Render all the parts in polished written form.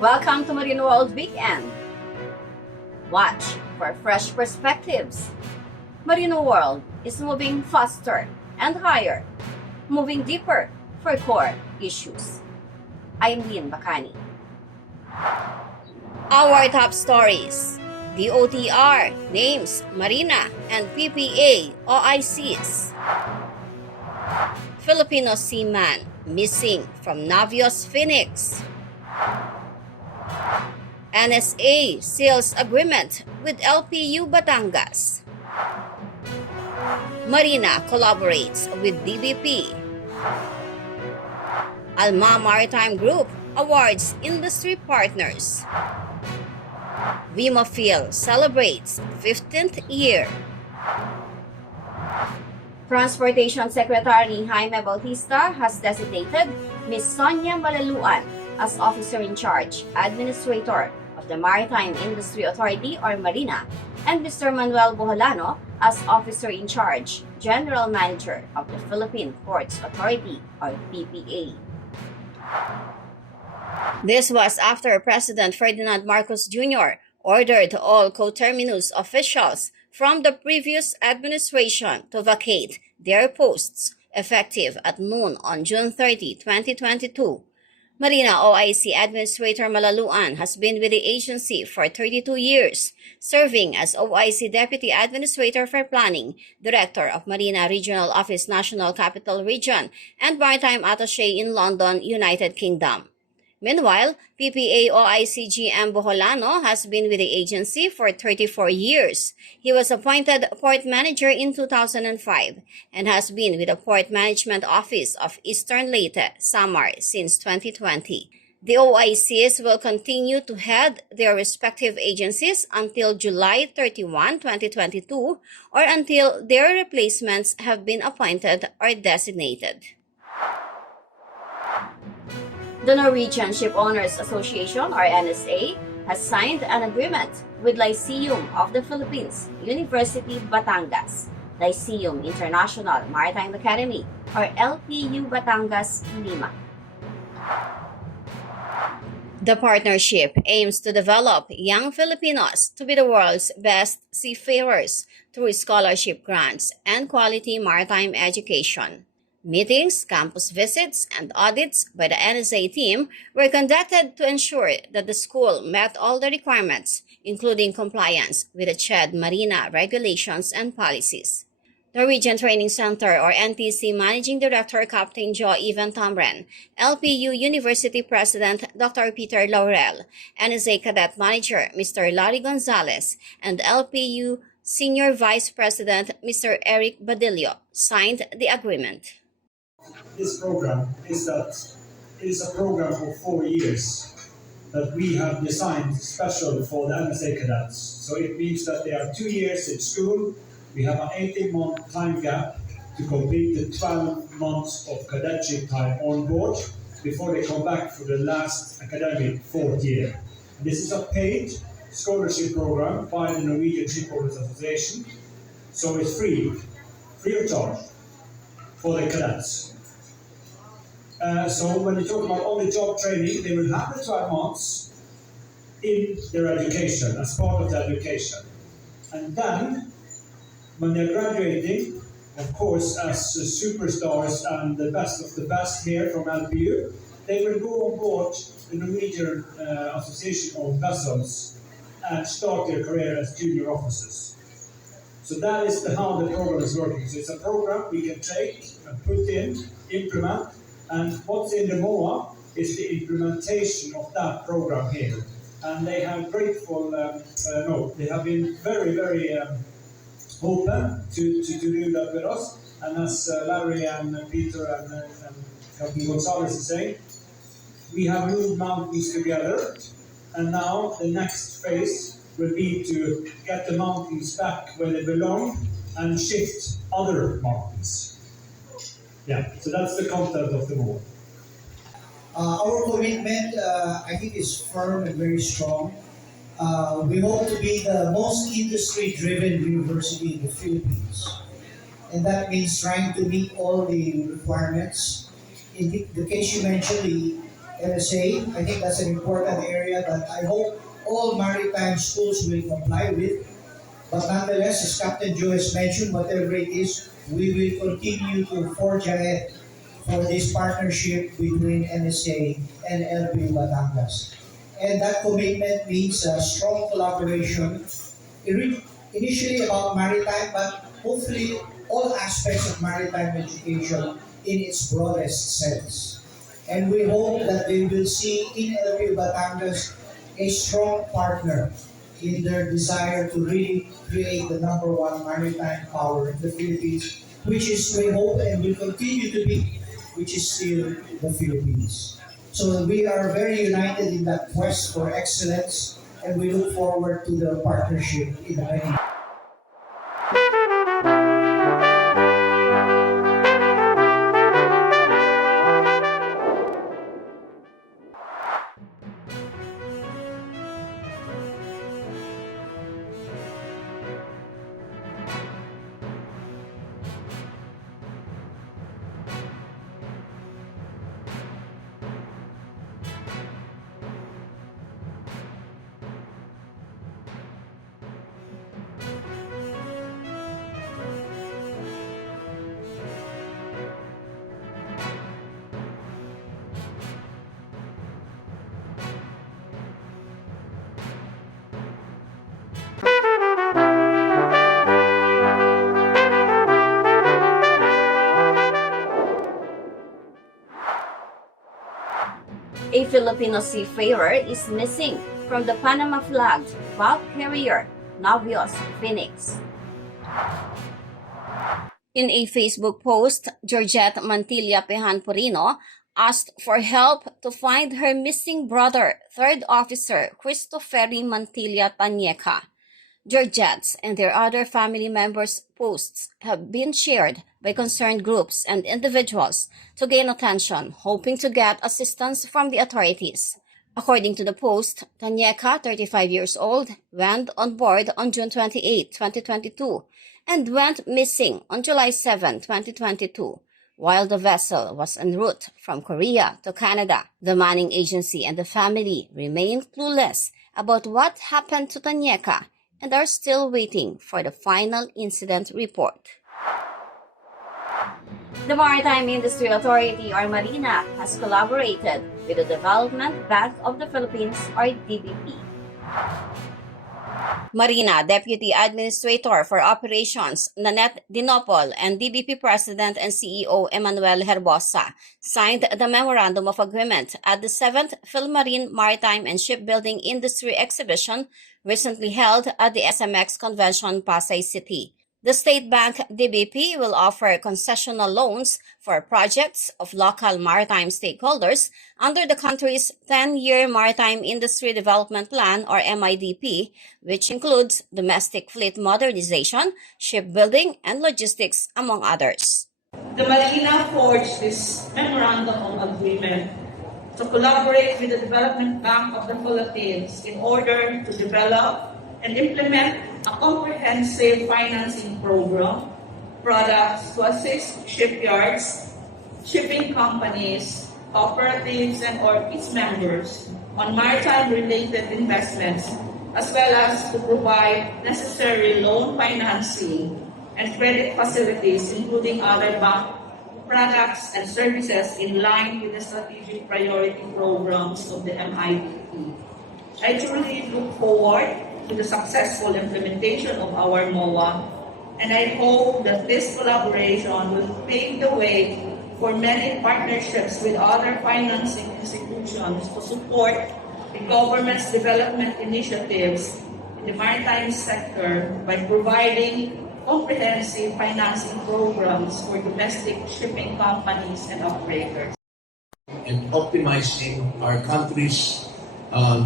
Welcome to Marino World Weekend. Watch for fresh perspectives. Marino World is moving faster and higher, moving deeper for core issues. I'm Lynn Bacani. Our top stories. DOTR names Marina and PPA OICs. Filipino seaman missing from NAVIOS Phoenix. NSA seals agreement with LPU-BATANGAS. Marina collaborates with DBP. Alma Maritime Group awards industry partners. WIMAPHIL celebrates 15th year. Transportation Secretary Jaime Bautista has designated Ms. Sonia Malaluan as Officer in Charge, Administrator of the Maritime Industry Authority or Marina, and Mr. Manuel Boholano as Officer in Charge, General Manager of the Philippine Ports Authority or PPA. This was after President Ferdinand Marcos Jr. ordered all coterminus officials from the previous administration to vacate their posts effective at noon on June 30, 2022. Marina OIC Administrator Malaluan has been with the agency for 32 years, serving as OIC Deputy Administrator for Planning, Director of Marina Regional Office National Capital Region, and Maritime Attaché in London, United Kingdom. Meanwhile, PPA OIC GM Boholano has been with the agency for 34 years. He was appointed Port Manager in 2005 and has been with the Port Management Office of Eastern Leyte, Samar, since 2020. The OICs will continue to head their respective agencies until July 31, 2022, or until their replacements have been appointed or designated. The Norwegian Ship Owners Association, or NSA, has signed an agreement with Lyceum of the Philippines, University Batangas, Lyceum International Maritime Academy, or LPU-BATANGAS, Lima. The partnership aims to develop young Filipinos to be the world's best seafarers through scholarship grants and quality maritime education. Meetings, campus visits, and audits by the NSA team were conducted to ensure that the school met all the requirements, including compliance with the CHED Marina regulations and policies. The Norwegian Training Center, or NTC Managing Director Captain Jo Ivan Tamren, LPU University President Dr. Peter Laurel, NSA Cadet Manager Mr. Larry Gonzalez, and LPU Senior Vice President Mr. Eric Badillo signed the agreement. This program is a program for 4 years that we have designed special for the NSA cadets. So it means that they are 2 years in school. We have an 18-month time gap to complete the 12 months of cadetship time on board before they come back for the last academic 4th year. This is a paid scholarship program by the Norwegian Ship Owners Association. So it's free of charge for the cadets. So when you talk about only job training, they will have the 12 months in their education, as part of the education. And then, when they're graduating, of course, as superstars and the best of the best here from LPU, they will go on board the Norwegian Association of Vessels and start their career as junior officers. So that is how the program is working. So it's a program we can take and put in, implement, and what's in the MOA is the implementation of that program here. And they have they have been very, very open to do that with us. And as Larry and Peter and Captain Gonzalez is saying, we have moved mountains together, and now the next phase will be to get the mountains back where they belong and shift other mountains. Yeah, so that's the content of the MOA. Our commitment, I think, is firm and very strong. We hope to be the most industry-driven university in the Philippines. And that means trying to meet all the requirements. In the case you mentioned, the NSA. I think that's an important area that I hope all maritime schools will comply with. But nonetheless, as Captain Joe has mentioned, whatever it is, we will continue to forge ahead for this partnership between NSA and LPU-BATANGAS. And that commitment means a strong collaboration, initially about maritime, but hopefully all aspects of maritime education in its broadest sense. And we hope that they will see in LPU Batangas a strong partner in their desire to really create the number one maritime power in the Philippines, which is, we hope, and will continue to be, which is still the Philippines. So we are very united in that quest for excellence, and we look forward to the partnership in the many. A Filipino seafarer is missing from the Panama-flagged bulk carrier NAVIOS Phoenix. In a Facebook post, Georgette Mantilla Pehan-Porino asked for help to find her missing brother, 3rd Officer Cristoferi Mantilla Tanyeka. Georgette's and their other family members' posts have been shared by concerned groups and individuals to gain attention, hoping to get assistance from the authorities. According to the post, Tanyeka, 35 years old, went on board on June 28, 2022, and went missing on July 7, 2022, while the vessel was en route from Korea to Canada. The manning agency and the family remain clueless about what happened to Tanyeka and are still waiting for the final incident report. The Maritime Industry Authority, or Marina, has collaborated with the Development Bank of the Philippines, or DBP. Marina Deputy Administrator for Operations Nanette Dinopol and DBP President and CEO Emmanuel Herbosa signed the Memorandum of Agreement at the 7th Philmarine Maritime and Shipbuilding Industry Exhibition recently held at the SMX Convention, Pasay City. The State Bank DBP will offer concessional loans for projects of local maritime stakeholders under the country's 10-year Maritime Industry Development Plan, or MIDP, which includes domestic fleet modernization, shipbuilding, and logistics, among others. The Marina forged this Memorandum of Agreement to collaborate with the Development Bank of the Philippines in order to develop and implement a comprehensive financing program, products to assist shipyards, shipping companies, cooperatives, and or its members on maritime-related investments, as well as to provide necessary loan financing and credit facilities, including other bank products and services in line with the strategic priority programs of the MIDP. I truly look forward to the successful implementation of our MOA, and I hope that this collaboration will pave the way for many partnerships with other financing institutions to support the government's development initiatives in the maritime sector by providing comprehensive financing programs for domestic shipping companies and operators. And optimizing our country's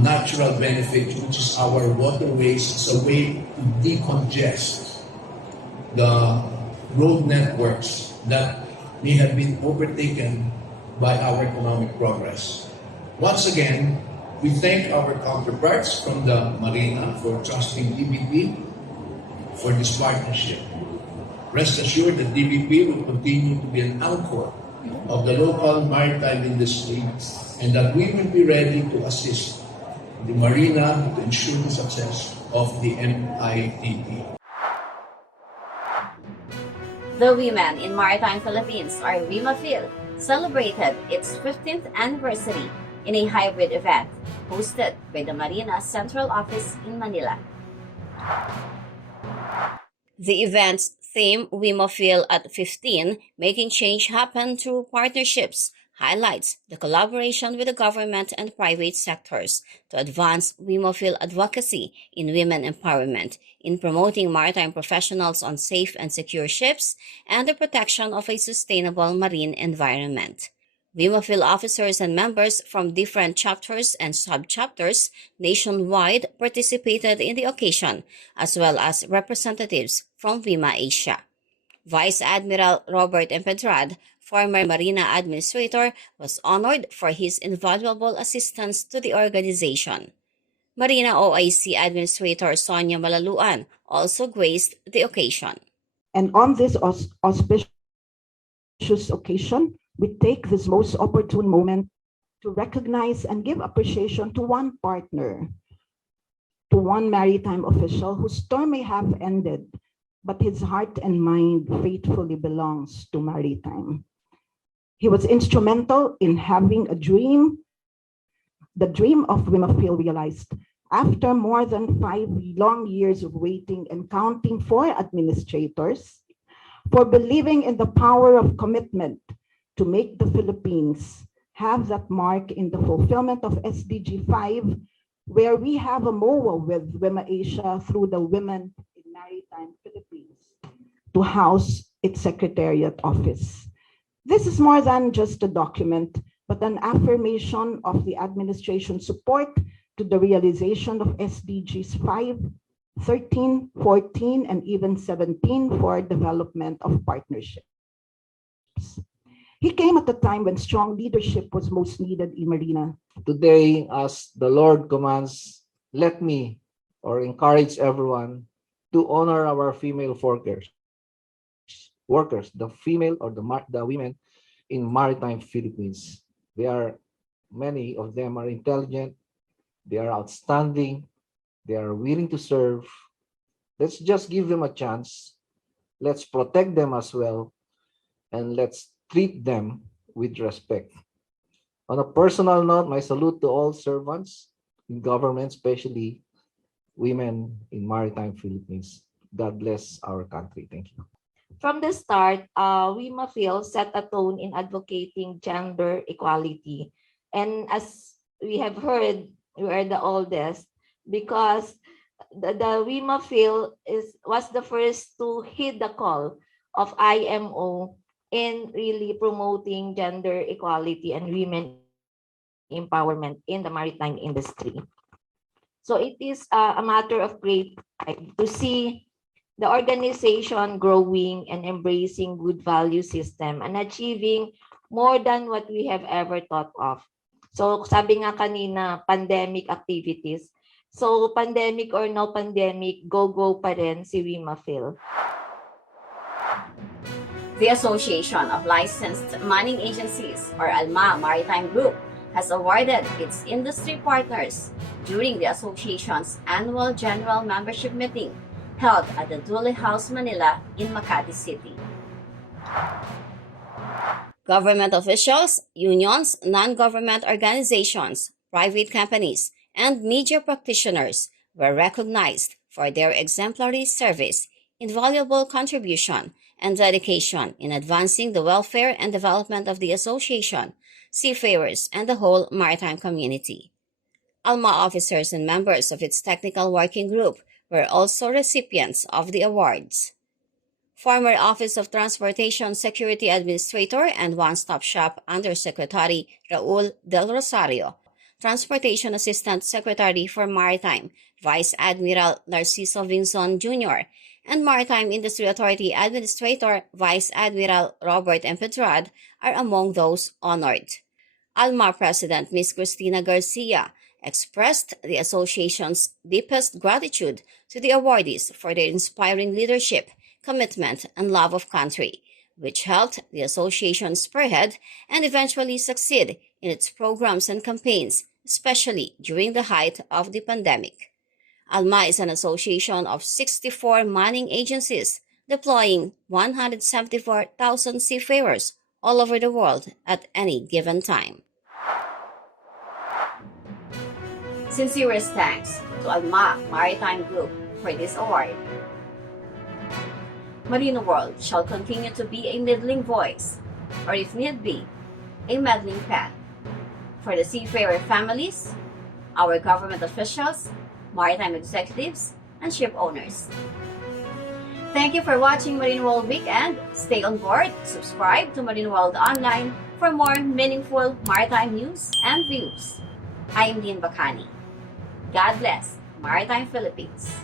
natural benefit, which is our waterways, as a way to decongest the road networks that may have been overtaken by our economic progress. Once again, we thank our counterparts from the Marina for trusting DBP for this partnership. Rest assured that DBP will continue to be an anchor of the local maritime industry, and that we will be ready to assist the Marina to ensure the success of the MITP. The Women in Maritime Philippines, or WIMAPHIL, celebrated its 15th anniversary in a hybrid event hosted by the Marina Central Office in Manila. The event's theme, WIMAPHIL at 15, Making Change Happen Through Partnerships, highlights the collaboration with the government and private sectors to advance WIMAPHIL advocacy in women empowerment, in promoting maritime professionals on safe and secure ships, and the protection of a sustainable marine environment. WIMAPHIL officers and members from different chapters and sub-chapters nationwide participated in the occasion, as well as representatives from WIMA Asia. Vice Admiral Robert Empedrad, former Marina administrator, was honored for his invaluable assistance to the organization. Marina OIC Administrator Sonia Malaluan also graced the occasion. And on this auspicious occasion, we take this most opportune moment to recognize and give appreciation to one partner, to one maritime official whose term may have ended, but his heart and mind faithfully belongs to maritime. He was instrumental in having a dream, the dream of WIMAPHIL realized after more than 5 long years of waiting and counting for administrators, for believing in the power of commitment to make the Philippines have that mark in the fulfillment of SDG 5, where we have a MOA with WIMA Asia through the Women in Maritime Philippines to house its Secretariat Office. This is more than just a document, but an affirmation of the administration's support to the realization of SDGs 5, 13, 14, and even 17 for development of partnerships. He came at a time when strong leadership was most needed in Marina. Today, as the Lord commands, let me encourage everyone to honor our female workers, the female or the women in maritime Philippines. Many of them are intelligent, they are outstanding, they are willing to serve. Let's just give them a chance. Let's protect them as well, and let's treat them with respect. On a personal note, my salute to all servants in government, especially women in maritime Philippines. God bless our country. Thank you. From the start, WIMAPHIL set a tone in advocating gender equality. And as we have heard, we are the oldest because the WIMAPHIL was the first to heed the call of IMO in really promoting gender equality and women empowerment in the maritime industry. So it is a matter of great pride to see the organization growing and embracing good value system and achieving more than what we have ever thought of. So sabi nga kanina, pandemic activities. So pandemic or no pandemic, go pa rin si WIMAPHIL. The Association of Licensed Manning Agencies, or Alma Maritime Group, has awarded its industry partners during the association's annual general membership meeting held at the Dule House, Manila in Makati City. Government officials, unions, non-government organizations, private companies, and media practitioners were recognized for their exemplary service, invaluable contribution, and dedication in advancing the welfare and development of the association, seafarers, and the whole maritime community. Alma officers and members of its technical working group were also recipients of the awards. Former Office of Transportation Security Administrator and One-Stop Shop Undersecretary Raul Del Rosario, Transportation Assistant Secretary for Maritime, Vice Admiral Narciso Vinson Jr., and Maritime Industry Authority Administrator Vice Admiral Robert Empedrad are among those honored. Alma President Ms. Cristina Garcia expressed the association's deepest gratitude to the awardees for their inspiring leadership, commitment, and love of country, which helped the association spearhead and eventually succeed in its programs and campaigns, especially during the height of the pandemic. Alma is an association of 64 manning agencies deploying 174,000 seafarers all over the world at any given time. Sincerest thanks to Alma Maritime Group for this award. Marino World shall continue to be a middling voice, or if need be, a meddling pen, for the seafarer families, our government officials, maritime executives, and ship owners. Thank you for watching Marino World Weekend. Stay on board, subscribe to Marino World Online for more meaningful maritime news and views. I am Dean Bacani. God bless Maritime Philippines.